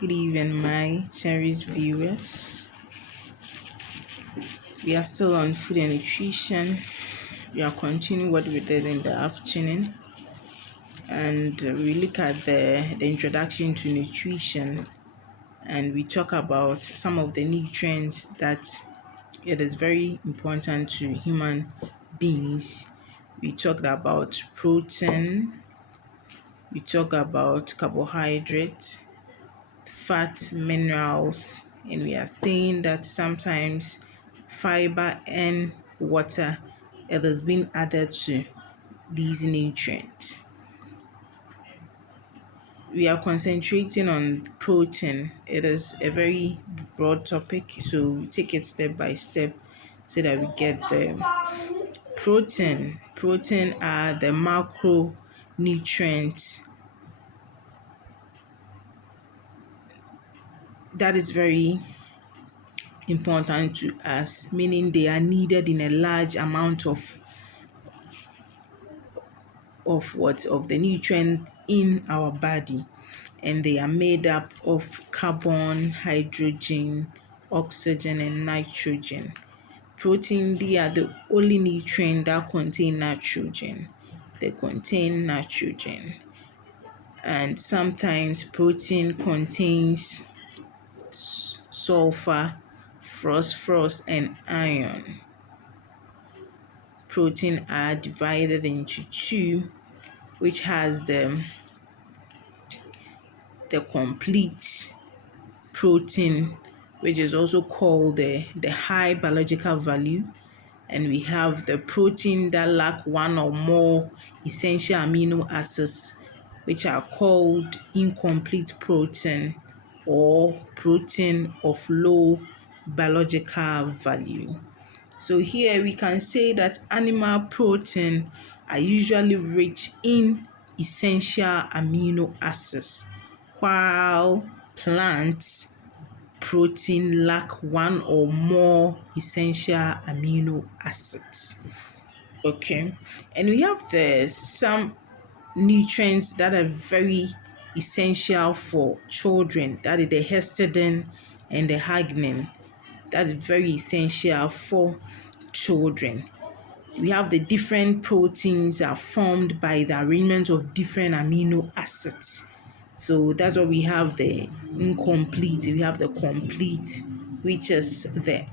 Good evening, my cherished viewers. We are still on food and nutrition. We are continuing what we did in the afternoon, and we look at the introduction to nutrition, and we talk about some of the nutrients that it is very important to human beings. We talked about protein, we talk about carbohydrates, fat, minerals, and we are saying that sometimes fiber and water it has been added to these nutrients. We are concentrating on protein. It is a very broad topic, so we take it step by step so that we get there. Protein. Protein are the macronutrients that is very important to us, meaning they are needed in a large amount of the nutrient in our body, and they are made up of carbon, hydrogen, oxygen, and nitrogen. Protein, they are the only nutrient that contain nitrogen. They contain nitrogen, and sometimes protein contains sulfur, phosphorus, and iron. Protein are divided into two, which has the complete protein, which is also called the high biological value, and we have the protein that lack one or more essential amino acids, which are called incomplete protein or protein of low biological value. So here we can say that animal protein are usually rich in essential amino acids, while plant protein lack one or more essential amino acids. Okay, and we have some nutrients that are very essential for children. That is the histidine and the arginine. That is very essential for children. We have the different proteins are formed by the arrangement of different amino acids. So that's what we have the incomplete. We have the complete, which is the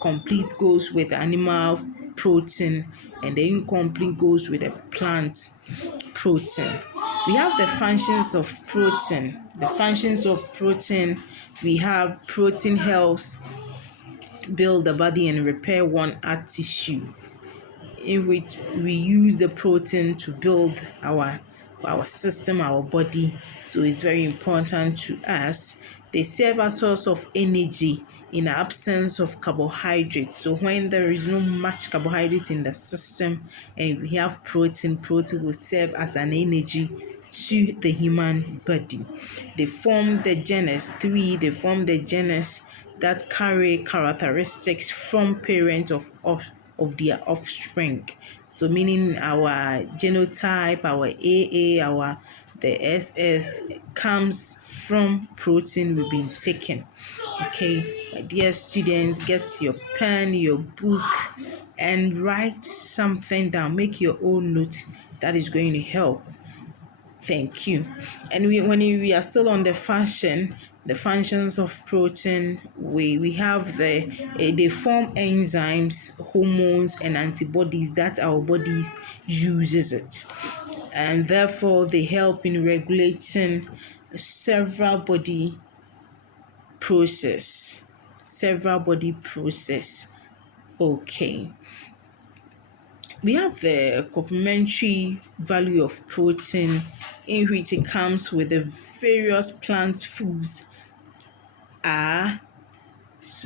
complete goes with animal protein, and the incomplete goes with the plant protein. We have the functions of protein. The functions of protein, we have protein helps build the body and repair worn-out tissues, in which we use the protein to build our system, our body. So it's very important to us. They serve as source of energy in the absence of carbohydrates. So when there is no much carbohydrate in the system and we have protein will serve as an energy to the human body. They form the genus. They form the genus that carry characteristics from parents of their offspring. So meaning our genotype, our AA, the SS comes from protein we've been taking. Okay, my dear students, get your pen, your book, and write something down. Make your own note that is going to help. Thank you. And when we are still on the functions of protein, we have they form enzymes, hormones, and antibodies that our bodies uses it, and therefore they help in regulating several body process. Okay. We have the complementary value of protein, in which it comes with the various plant foods are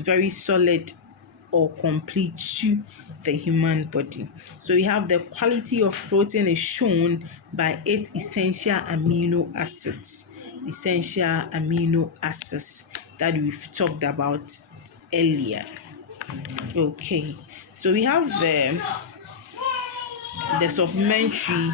very solid or complete to the human body. So we have the quality of protein is shown by its essential amino acids. Essential amino acids that we've talked about earlier. Okay, so we have the supplementary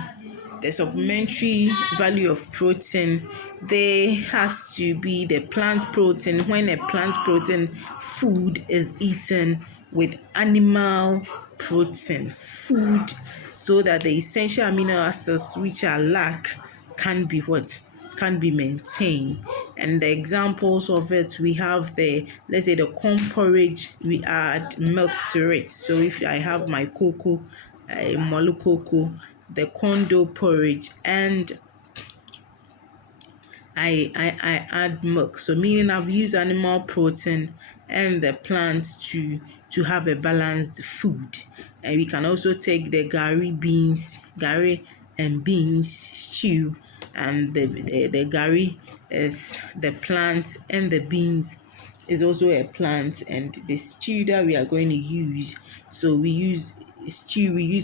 the supplementary value of protein, there has to be the plant protein. When a plant protein food is eaten with animal protein food, so that the essential amino acids which are lack can be what? Can be maintained. And the examples of it, we have let's say the corn porridge, we add milk to it. So if I have my cocoa, molu cocoa, the corn dough porridge, and I add milk. So meaning I've used animal protein and the plant to have a balanced food. And we can also take the gari and beans stew, and the gari is the plant and the beans is also a plant, and the stew that we are going to use. So we use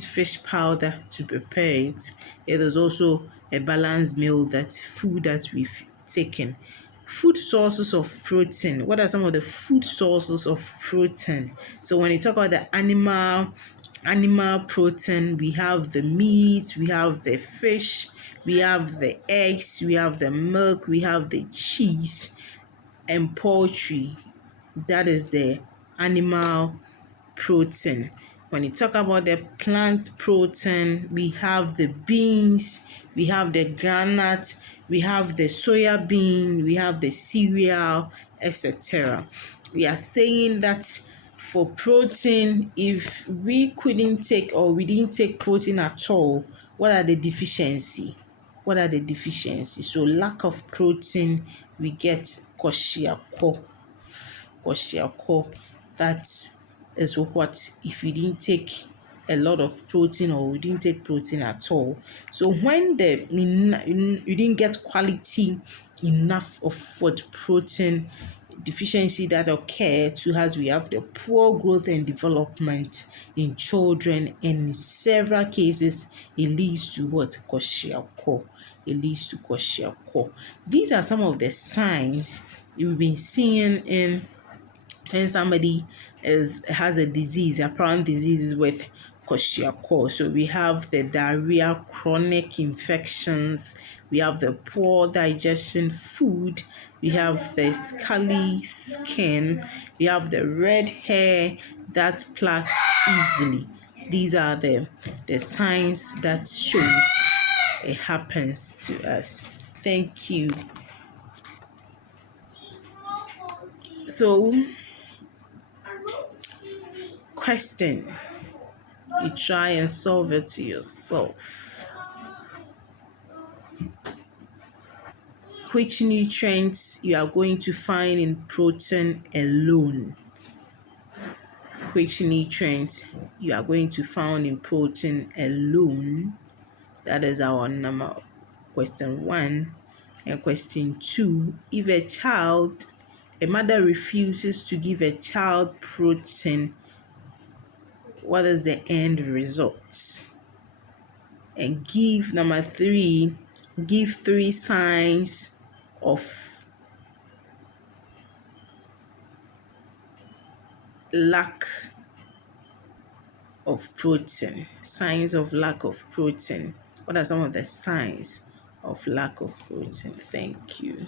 fish powder to prepare it. It is also a balanced meal, that food that we've taken. Food sources of protein. What are some of the food sources of protein? So when you talk about the animal protein, we have the meat, we have the fish, we have the eggs, we have the milk, we have the cheese, and poultry. That is the animal protein. When you talk about the plant protein, we have the beans, we have the granite, we have the soya bean, we have the cereal, etc. We are saying that for protein, if we couldn't take, or we didn't take protein at all, what are the deficiency? What are the deficiencies? So lack of protein, we get kwashiorkor. That is what, if we didn't take a lot of protein, or we didn't take protein at all. So when you didn't get quality enough of what protein deficiency that occur to us, we have the poor growth and development in children, and in several cases it leads to what? Kwashiorkor. It leads to kwashiorkor. These are some of the signs you've been seeing in when somebody has a disease, apparent diseases with kwashiorkor. So we have the diarrhea, chronic infections, we have the poor digestion food, we have the scaly skin, we have the red hair that plaques easily. These are the signs that shows it happens to us. Thank you. So, question. You try and solve it to yourself. Which nutrients you are going to find in protein alone? Which nutrients you are going to find in protein alone? That is our number question 1. And question 2, if a mother refuses to give a child protein, what is the end result? And number 3, give 3 signs of lack of protein. Signs of lack of protein. What are some of the signs of lack of protein? Thank you.